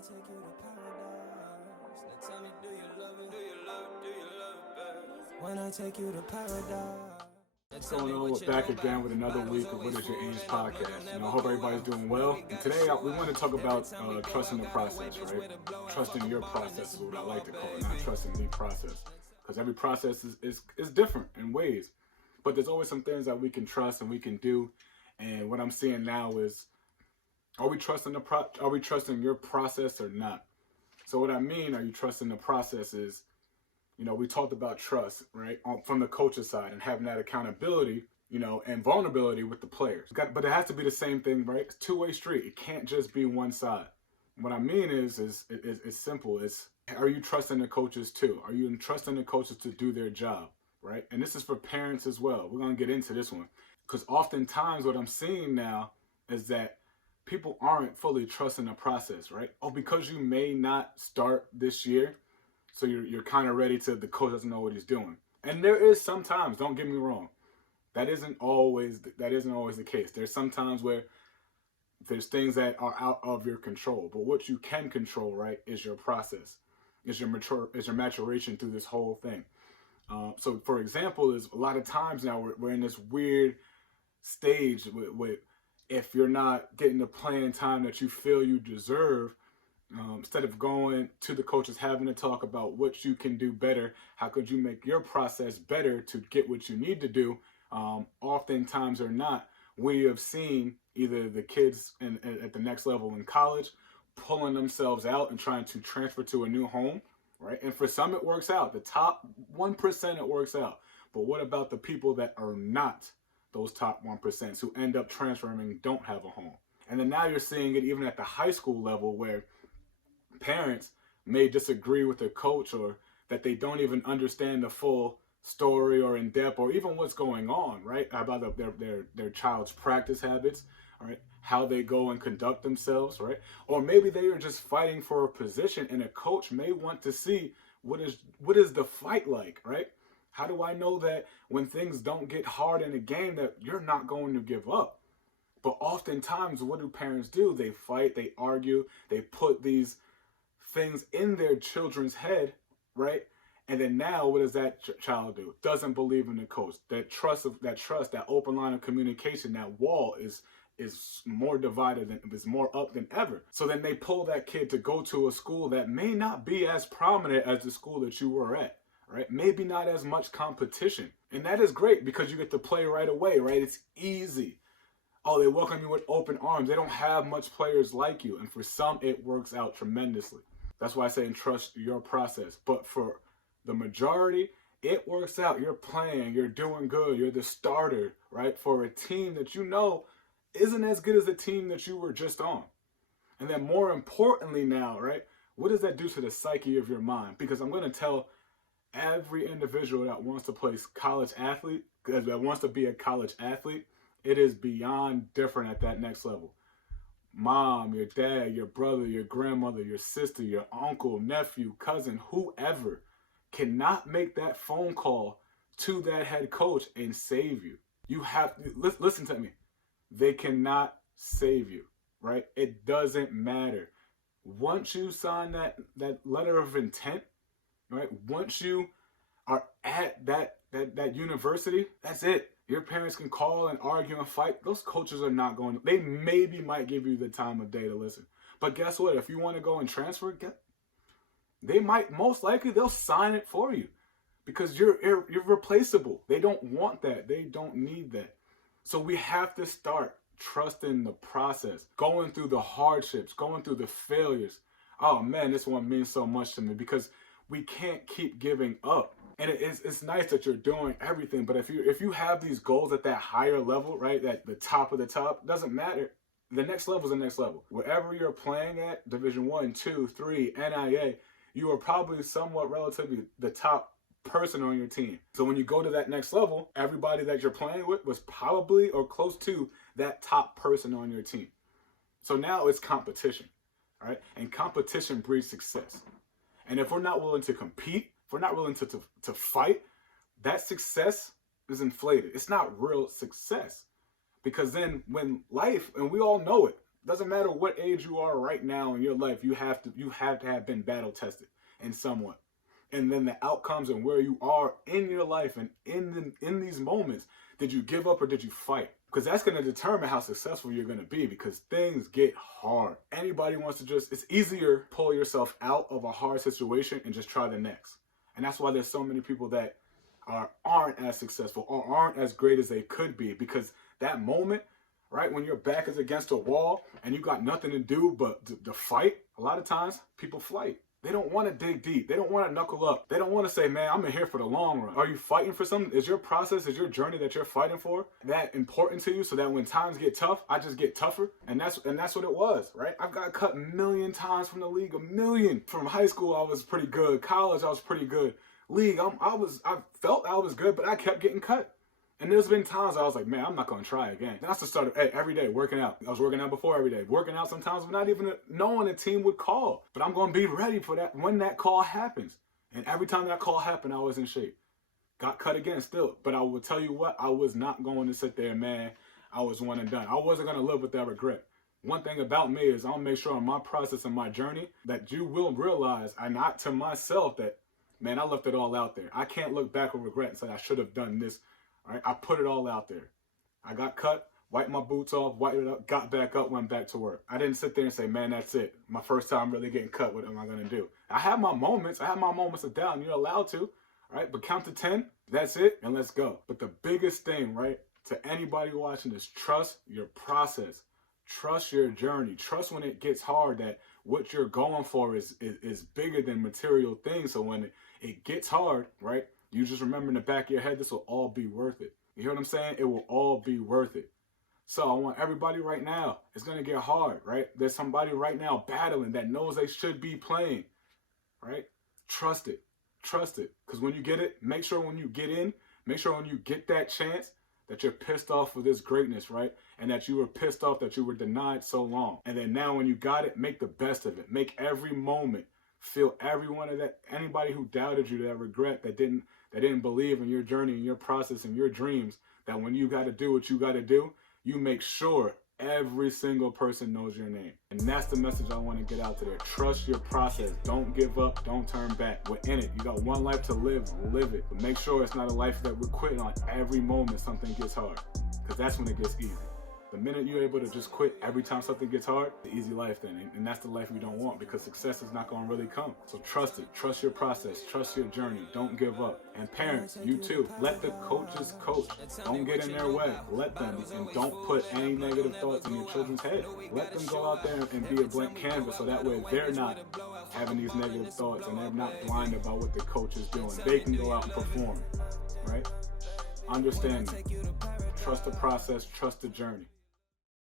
take you to paradise. Now tell me, do you love it? Do you love it? Do you love it, baby? When I take you to paradise. What's going on? We're back again with another week of What Is Your Aims podcast. I hope everybody's doing well. And today we want to talk about trusting the process, right? Trusting your process is what I like to call it, not trusting the process. Because every process is different in ways. But there's always some things that we can trust and we can do. And what I'm seeing now is, are we trusting your process or not? So what I mean, are you trusting the process is, we talked about trust, right? From the coach's side and having that accountability, and vulnerability with the players. But it has to be the same thing, right? It's a two-way street. It can't just be one side. What I mean is it's simple. Are you trusting the coaches too? Are you trusting the coaches to do their job, right? And this is for parents as well. We're going to get into this one. Because oftentimes what I'm seeing now is that people aren't fully trusting the process, right? Oh, because you may not start this year, so you're kind of ready to, the coach doesn't know what he's doing. And there is sometimes, don't get me wrong, that isn't always the case. There's sometimes where there's things that are out of your control. But what you can control, right, is your process, is your maturation through this whole thing. So for example, is a lot of times now we're in this weird stage with if you're not getting the playing time that you feel you deserve, instead of going to the coaches, having to talk about what you can do better, how could you make your process better to get what you need to do, oftentimes or not, we have seen either the kids at the next level in college pulling themselves out and trying to transfer to a new home, right? And for some it works out. The top 1% it works out. But what about the people that are not those top 1% who end up transferring and don't have a home? And then now you're seeing it even at the high school level where parents may disagree with their coach, or that they don't even understand the full story or in depth, or even what's going on, right? About their child's practice habits, right? How they go and conduct themselves, right? Or maybe they are just fighting for a position, and a coach may want to see what is the fight like, right? How do I know that when things don't get hard in a game that you're not going to give up? But oftentimes, what do parents do? They fight, they argue, they put these things in their children's head, right? And then now, what does that child do? Doesn't believe in the coach. That trust, that open line of communication, that wall is more divided is more up than ever. So then they pull that kid to go to a school that may not be as prominent as the school that you were at, right? Maybe not as much competition. And that is great because you get to play right away, right? It's easy. Oh, they welcome you with open arms. They don't have much players like you. And for some, it works out tremendously. That's why I say trust your process. But for the majority, it works out. You're playing, you're doing good, you're the starter, right? For a team that isn't as good as the team that you were just on. And then more importantly now, right? What does that do to the psyche of your mind? Because I'm going to tell every individual that wants to play college athlete, that wants to be a college athlete, it is beyond different at that next level. Mom, your dad, your brother, your grandmother, your sister, your uncle, nephew, cousin, whoever cannot make that phone call to that head coach and save you. You have to listen to me. They cannot save you, right? It doesn't matter. Once you sign that letter of intent, right? Once you are at that university, that's it. Your parents can call and argue and fight. Those coaches are not going to, they might give you the time of day to listen. But guess what? If you want to go and transfer, most likely they'll sign it for you because you're replaceable. They don't want that. They don't need that. So we have to start trusting the process, going through the hardships, going through the failures. Oh man, this one means so much to me because we can't keep giving up. And it's nice that you're doing everything, but if you have these goals at that higher level, right, at the top of the top, doesn't matter. The next level is the next level. Wherever you're playing at, Division 1, 2, 3, NIA, you are probably somewhat relatively the top person on your team. So when you go to that next level, everybody that you're playing with was probably or close to that top person on your team. So now it's competition, right? And competition breeds success. And if we're not willing to compete, if we're not willing to fight, that success is inflated. It's not real success. Because then when life, and we all know it, Doesn't matter what age you are right now in your life, you have to have been battle tested in somewhat. And then the outcomes and where you are in your life and in these moments, did you give up or did you fight? Because that's going to determine how successful you're going to be, because things get hard. Anybody wants to it's easier pull yourself out of a hard situation and just try the next. And that's why there's so many people that aren't as successful or aren't as great as they could be, because that moment, right, when your back is against a wall and you got nothing to do but to fight, a lot of times people flight. They don't want to dig deep. They don't want to knuckle up. They don't want to say, man, I'm in here for the long run. Are you fighting for something? Is your process, is your journey that you're fighting for that important to you, so that when times get tough, I just get tougher? And that's what it was, right? I've got cut 1,000,000 times from the league, 1,000,000. From high school, I was pretty good. College, I was pretty good. League, I felt I was good, but I kept getting cut. And there's been times I was like, man, I'm not going to try again. That's the start of every day working out. I was working out before every day. Working out sometimes not even knowing a team would call. But I'm going to be ready for that when that call happens. And every time that call happened, I was in shape. Got cut again still. But I will tell you what, I was not going to sit there, man, I was one and done. I wasn't going to live with that regret. One thing about me is I'll make sure in my process and my journey that you will realize, and not to myself, that, man, I left it all out there. I can't look back with regret and say I should have done this. All right, I put it all out there. I got cut, wiped my boots off, wiped it up, got back up, went back to work. I didn't sit there and say, man, that's it. My first time really getting cut, what am I going to do? I have my moments. I have my moments of doubt, and you're allowed to, all right? But count to 10, that's it, and let's go. But the biggest thing, right, to anybody watching is trust your process. Trust your journey. Trust when it gets hard that what you're going for is bigger than material things. So when it gets hard, right, you just remember in the back of your head, this will all be worth it. You hear what I'm saying? It will all be worth it. So I want everybody right now, it's going to get hard, right? There's somebody right now battling that knows they should be playing, right? Trust it. Trust it. Because when you get it, make sure when you get in, make sure when you get that chance that you're pissed off for this greatness, right? And that you were pissed off that you were denied so long. And then now when you got it, make the best of it. Make every moment. Feel every one of that, anybody who doubted you, that regret, that didn't believe in your journey and your process and your dreams, that when you got to do what you got to do, you make sure every single person knows your name. And that's the message I want to get out today. Trust your process. Don't give up. Don't turn back. We're in it. You got one life to live. Live it. But make sure it's not a life that we're quitting on every moment something gets hard, because that's when it gets easy. The minute you're able to just quit every time something gets hard, the easy life then. And that's the life we don't want, because success is not going to really come. So trust it. Trust your process. Trust your journey. Don't give up. And parents, you too. Let the coaches coach. Don't get in their way. Let them. And don't put any negative thoughts in your children's head. Let them go out there and be a blank canvas, so that way they're not having these negative thoughts and they're not blinded by what the coach is doing. They can go out and perform. Right? Understand that. Trust the process. Trust the journey.